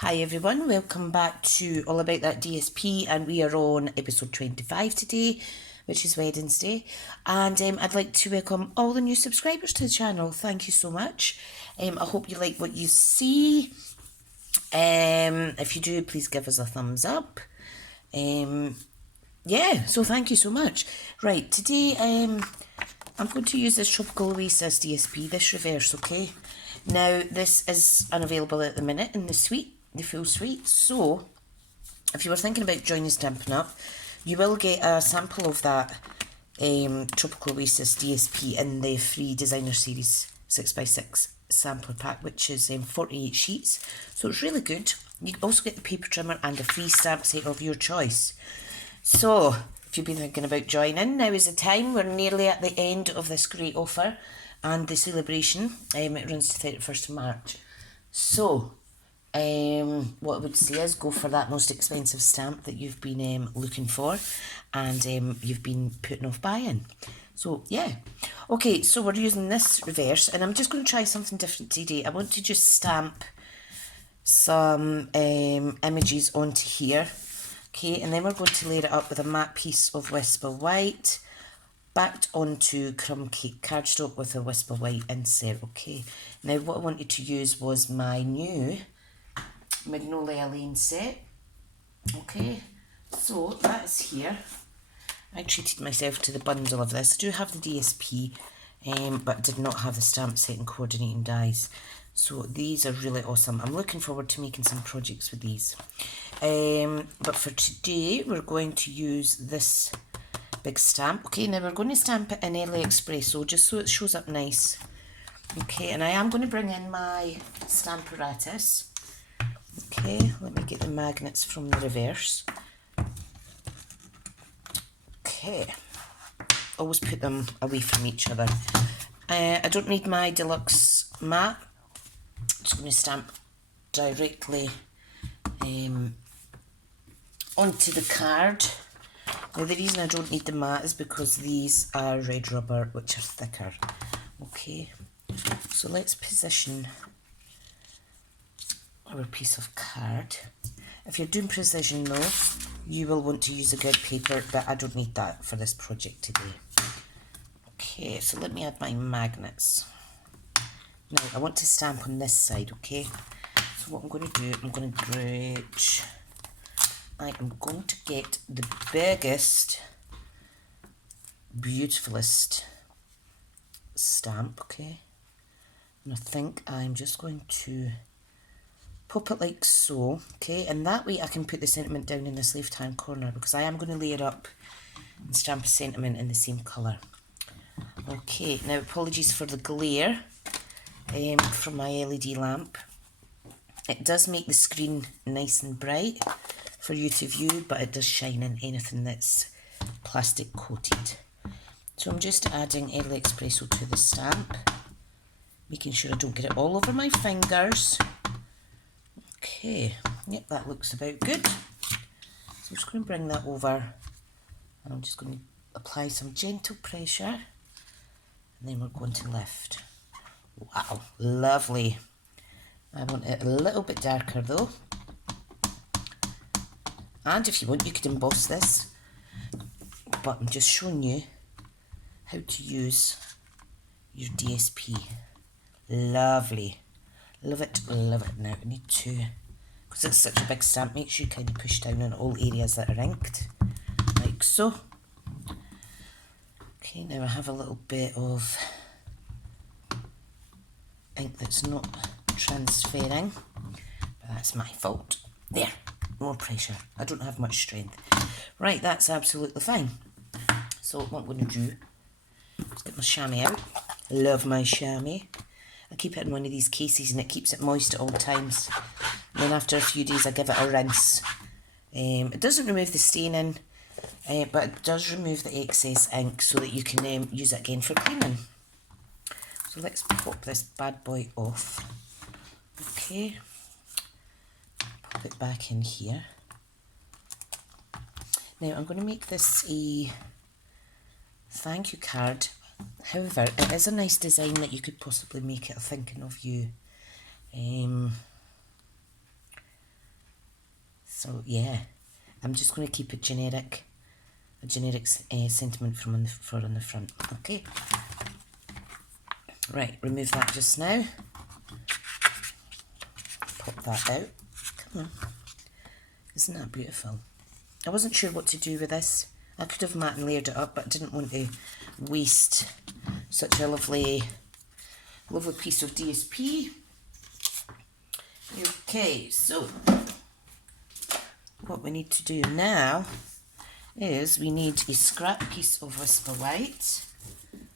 Hi everyone, welcome back to All About That DSP, and we are on episode 25 today, which is Wednesday, and I'd like to welcome all the new subscribers to the channel. Thank you so much. I hope you like what you see. If you do, please give us a thumbs up. Yeah, so thank you so much. Right, today I'm going to use this Tropical Oasis DSP, this reverse, okay? Now, this is unavailable at the minute in the suite, the full suite, so if you were thinking about joining Stampin' Up, you will get a sample of that Tropical Oasis DSP in the free Designer Series 6x6 sampler pack, which is 48 sheets, so it's really good. You also get the paper trimmer and a free stamp set of your choice. So, if you've been thinking about joining, now is the time. We're nearly at the end of this great offer and the celebration. It runs to 31st of March. So, what I would say is go for that most expensive stamp that you've been looking for and you've been putting off buying. So, yeah. Okay, so we're using this reverse, and I'm just going to try something different today. I want to just stamp some images onto here. Okay, and then we're going to layer it up with a matte piece of Whisper White, backed onto crumb cake cardstock with a Whisper White insert. Okay, now what I wanted to use was my new Magnolia lane set. Okay, so that is here. I treated myself to the bundle of this. I do have the DSP, but did not have the stamp set and coordinating dies. So these are really awesome. I'm looking forward to making some projects with these. But for today, we're going to use this big stamp. Okay, now we're going to stamp it in Early Espresso just so it shows up nice. Okay, and I am going to bring in my stamp apparatus. Okay, let me get the magnets from the reverse. Okay, always put them away from each other. I don't need my deluxe mat. I'm just going to stamp directly onto the card. Now the reason I don't need the mat is because these are red rubber, which are thicker. Okay, so let's position our piece of card. If you're doing precision though, you will want to use a good paper, but I don't need that for this project today. Okay, so let me add my magnets. Now I want to stamp on this side, okay? So what I'm going to do, I'm going to dredge. I am going to get the biggest, beautifulest stamp, okay? And I think I'm just going to pop it like so, okay? And that way I can put the sentiment down in this left-hand corner, because I am going to layer up and stamp a sentiment in the same colour. Okay, now apologies for the glare from my LED lamp. It does make the screen nice and bright for you to view, but it does shine in anything that's plastic coated. So I'm just adding Early Espresso to the stamp, making sure I don't get it all over my fingers. Okay, yep, that looks about good. So I'm just going to bring that over, and I'm just going to apply some gentle pressure, and then we're going to lift. Wow, lovely. I want it a little bit darker though. And if you want, you could emboss this, but I'm just showing you how to use your DSP. Lovely. Love it, love it. Now we need to, because it's such a big stamp, make sure you kind of push down on all areas that are inked, like so. Okay, now I have a little bit of ink that's not transferring, but that's my fault. There, more pressure. I don't have much strength. Right, that's absolutely fine. So what I'm going to do is get my chamois out. Love my chamois. I keep it in one of these cases and it keeps it moist at all times. And then after a few days I give it a rinse. It doesn't remove the staining, but it does remove the excess ink so that you can use it again for cleaning. So let's pop this bad boy off. Okay, pop it back in here. Now I'm going to make this a thank you card. However, it is a nice design that you could possibly make it a thinking of you. So yeah, I'm just going to keep a generic sentiment from on the front. Okay. Right, remove that just now. Pop that out. Come on. Isn't that beautiful? I wasn't sure what to do with this. I could have matte and layered it up, but I didn't want to waste such a lovely piece of DSP. Okay, so what we need to do now is we need a scrap piece of Whisper White.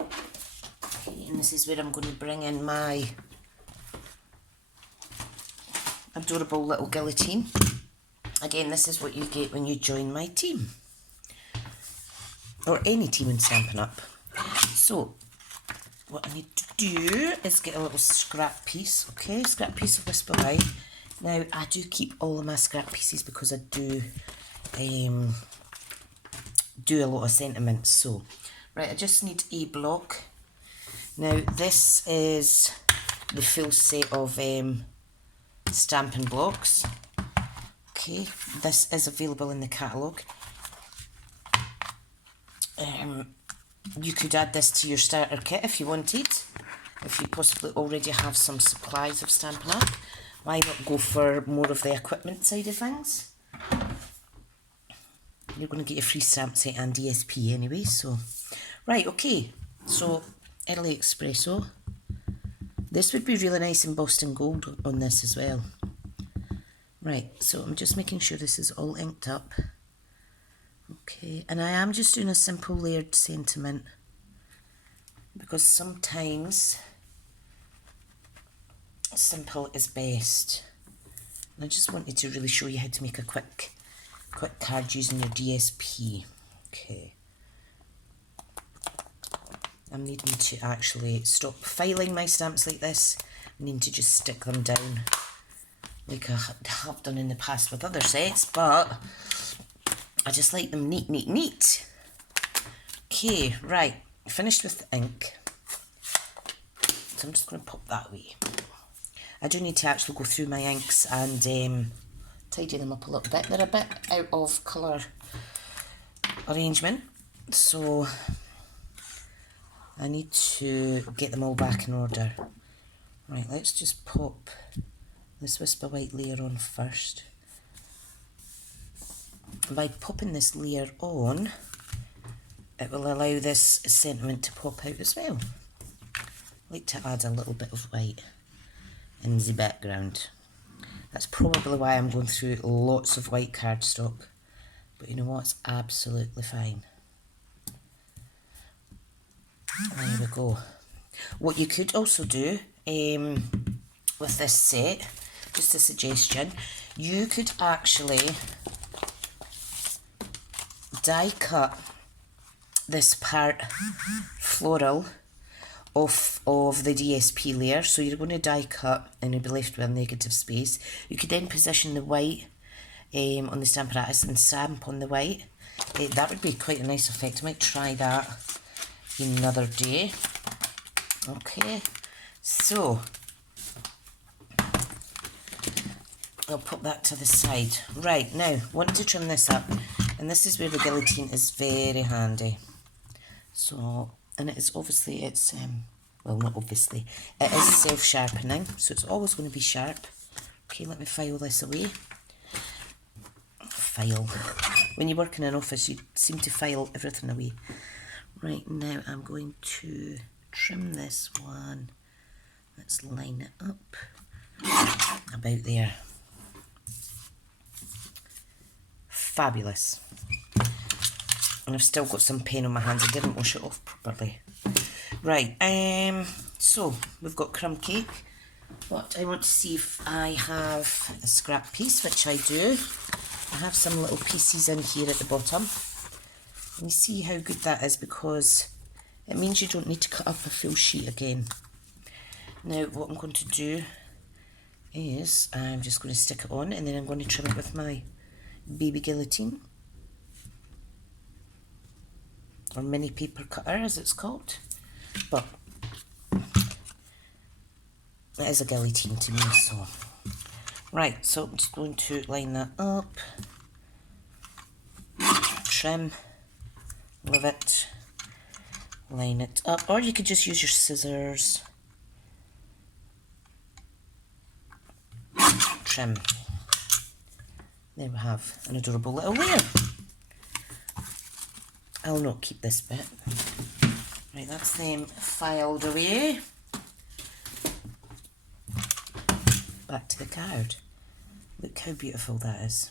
Okay, and this is where I'm going to bring in my adorable little guillotine. Again, this is what you get when you join my team, or any team in Stampin' Up. So what I need to do is get a little scrap piece, okay, scrap piece of Whisper White. Now I do keep all of my scrap pieces because I do a lot of sentiments. So right, I just need a block. Now this is the full set of Stampin' blocks. Okay, this is available in the catalogue. You could add this to your starter kit if you wanted. If you possibly already have some supplies of Stampin' Up, why not go for more of the equipment side of things? You're going to get a free stamp set and DSP anyway, so... Right, okay, so early espresso. This would be really nice embossed in gold on this as well. Right, so I'm just making sure this is all inked up. Okay, and I am just doing a simple layered sentiment because sometimes simple is best. And I just wanted to really show you how to make a quick card using your DSP. Okay. I'm needing to actually stop filing my stamps like this. I need to just stick them down like I have done in the past with other sets, but I just like them neat, neat, neat. Okay, right, finished with the ink. So I'm just going to pop that away. I do need to actually go through my inks and tidy them up a little bit. They're a bit out of colour arrangement, so I need to get them all back in order. Right, let's just pop this Whisper White layer on first. By popping this layer on, it will allow this sentiment to pop out as well. I like to add a little bit of white in the background. That's probably why I'm going through lots of white cardstock, but you know what, it's absolutely fine. There we go. What you could also do with this set, just a suggestion, you could actually die cut this part floral off of the DSP layer. So you're going to die cut and you'll be left with a negative space. You could then position the white on the stamp apparatus and stamp on the white. That would be quite a nice effect. I might try that another day. Okay, so I'll put that to the side. Right, now, want to trim this up, and this is where the guillotine is very handy. So, and it is obviously, it's, well, not obviously, it is self-sharpening, so it's always going to be sharp. Okay, let me file this away. File. When you work in an office, you seem to file everything away. Right, now I'm going to trim this one. Let's line it up about there. Fabulous. And I've still got some paint on my hands. I didn't wash it off properly. Right, so we've got crumb cake. But I want to see if I have a scrap piece, which I do. I have some little pieces in here at the bottom. And you see how good that is, because it means you don't need to cut up a full sheet again. Now what I'm going to do is I'm just going to stick it on, and then I'm going to trim it with my baby guillotine, or mini paper cutter as it's called, but it is a guillotine to me. So Right, so I'm just going to line that up, trim, rivet, line it up, or you could just use your scissors, trim. There we have an adorable little layer. I'll not keep this bit. Right, that's them filed away. Back to the card. Look how beautiful that is.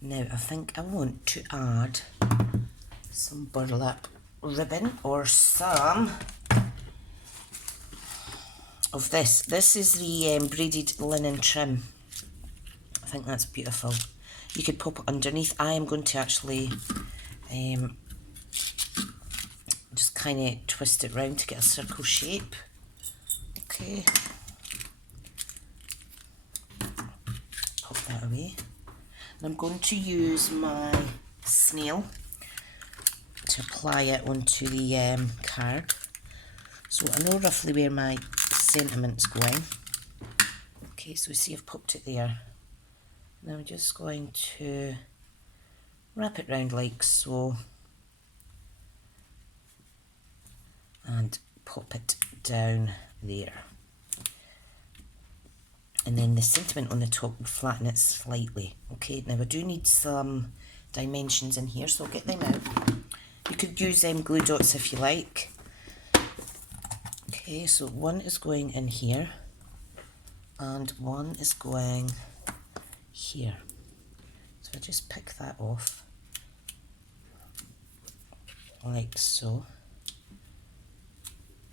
Now I think I want to add some burlap ribbon or some of this. This is the braided linen trim. I think that's beautiful. You could pop it underneath. I am going to actually just kind of twist it round to get a circle shape. Okay. Pop that away. And I'm going to use my snail to apply it onto the card. So I know roughly where my sentiment's going. Okay, so we see I've popped it there. Now I'm just going to wrap it round like so and pop it down there. And then the sentiment on the top will flatten it slightly. Okay, now I do need some dimensions in here, so I'll get them out. You could use glue dots if you like. Okay, so one is going in here and one is going here. So I just pick that off like so.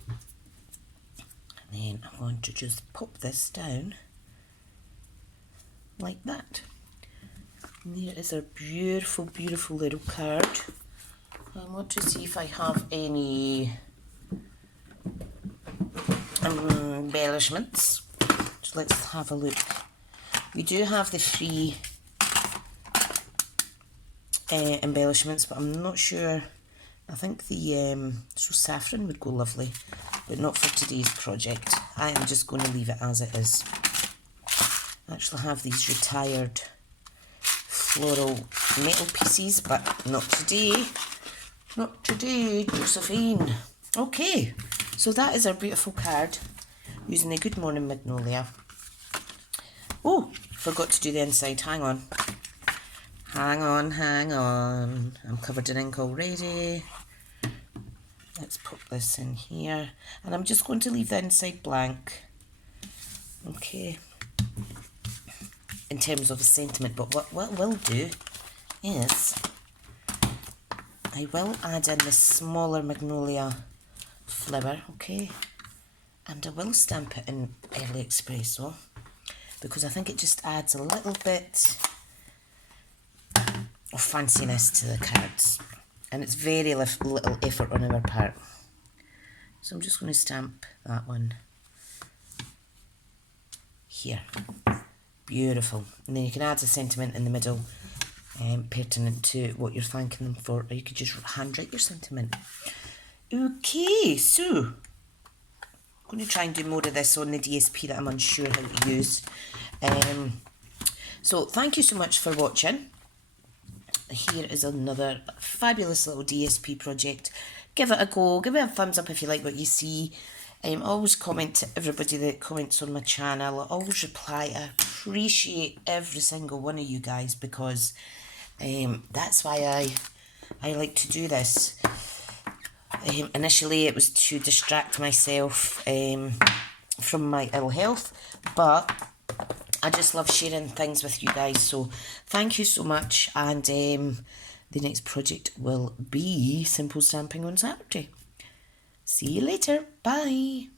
And then I'm going to just pop this down like that. And there is our beautiful, beautiful little card. I want to see if I have any embellishments. So let's have a look. We do have the free embellishments, but I'm not sure. I think the so saffron would go lovely, but not for today's project. I am just going to leave it as it is. I actually have these retired floral metal pieces, but not today. Not today, Josephine. Okay, so that is our beautiful card using the Good Morning Magnolia. Oh, forgot to do the inside. Hang on. Hang on, hang on. I'm covered in ink already. Let's put this in here. And I'm just going to leave the inside blank. Okay. In terms of a sentiment, but what we'll do is I will add in the smaller Magnolia flower, okay? And I will stamp it in Early Espresso because I think it just adds a little bit of fanciness to the cards. And it's very little effort on our part. So I'm just going to stamp that one here. Beautiful. And then you can add a sentiment in the middle pertinent to what you're thanking them for, or you could just handwrite your sentiment. Okay, so I'm going to try and do more of this on the DSP that I'm unsure how to use. So thank you so much for watching. Here is another fabulous little DSP project. Give it a go, give it a thumbs up if you like what you see. Always comment to everybody that comments on my channel. I always reply. I appreciate every single one of you guys because that's why I like to do this. Initially it was to distract myself from my ill health, but I just love sharing things with you guys, so thank you so much. And the next project will be simple stamping on Saturday. See you later. Bye.